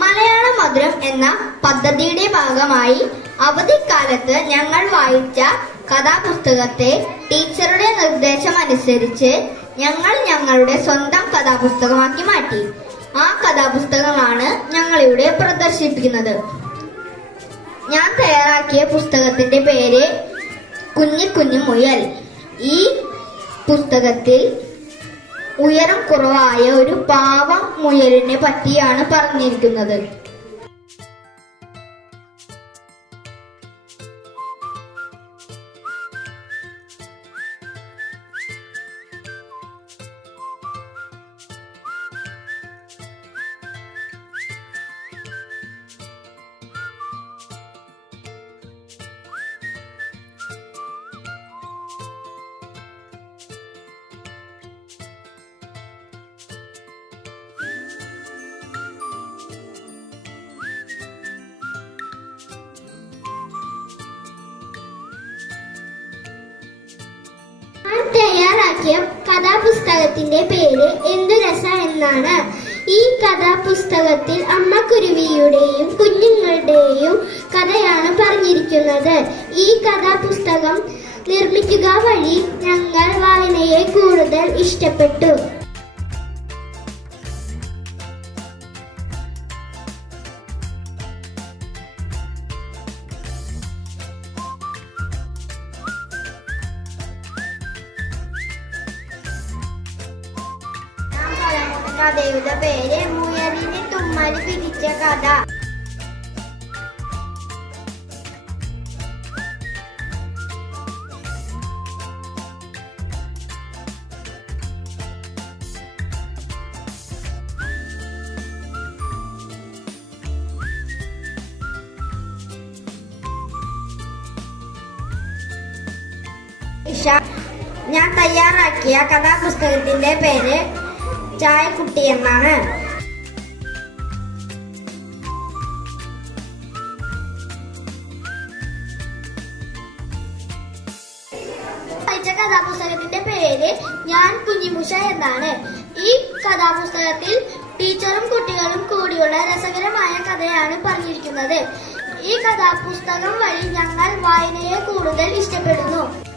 മലയാള മധുരം എന്ന പദ്ധതിയുടെ ഭാഗമായി അവധിക്കാലത്ത് ഞങ്ങൾ വായിച്ച കഥാപുസ്തകത്തെ ടീച്ചറുടെ നിർദ്ദേശമനുസരിച്ച് ഞങ്ങൾ ഞങ്ങളുടെ സ്വന്തം കഥാപുസ്തകമാക്കി മാറ്റി. ആ കഥാപുസ്തകമാണ് ഞങ്ങളിവിടെ പ്രദർശിപ്പിക്കുന്നത്. ഞാൻ തയ്യാറാക്കിയ പുസ്തകത്തിന്റെ പേര് കുഞ്ഞി കുഞ്ഞു മുയൽ. ഈ പുസ്തകത്തിൽ ഉയരം കുറവായ ഒരു പാവം മുയലിനെ പറ്റിയാണ് പറഞ്ഞിരിക്കുന്നത്. തയ്യാറാക്കിയ കഥാപുസ്തകത്തിന്റെ പേര് എന്തു രസ എന്നാണ്. ഈ കഥാപുസ്തകത്തിൽ അമ്മക്കുരുവിയുടെയും കുഞ്ഞുങ്ങളുടെയും കഥയാണ് പറഞ്ഞിരിക്കുന്നത്. ഈ കഥാപുസ്തകം നിർമ്മിക്കുക വഴി ഞങ്ങൾ വായനയെ കൂടുതൽ ഇഷ്ടപ്പെട്ടു. കഥയുടെ പേര് മുയലിന് തുമ്മല് പിടിച്ച കഥ. ഞാൻ തയ്യാറാക്കിയ കഥാപുസ്തകത്തിന്റെ പേര് ചായക്കുട്ടി എന്നാണ്. കഥാപുസ്തകത്തിന്റെ പേര് ഞാൻ കുഞ്ഞിമുഷ എന്നാണ്. ഈ കഥാപുസ്തകത്തിൽ ടീച്ചറും കുട്ടികളും കൂടിയുള്ള രസകരമായ കഥയാണ് പറഞ്ഞിരിക്കുന്നത്. ഈ കഥാപുസ്തകം വഴി ഞങ്ങൾ വായനയെ കൂടുതൽ ഇഷ്ടപ്പെടുന്നു.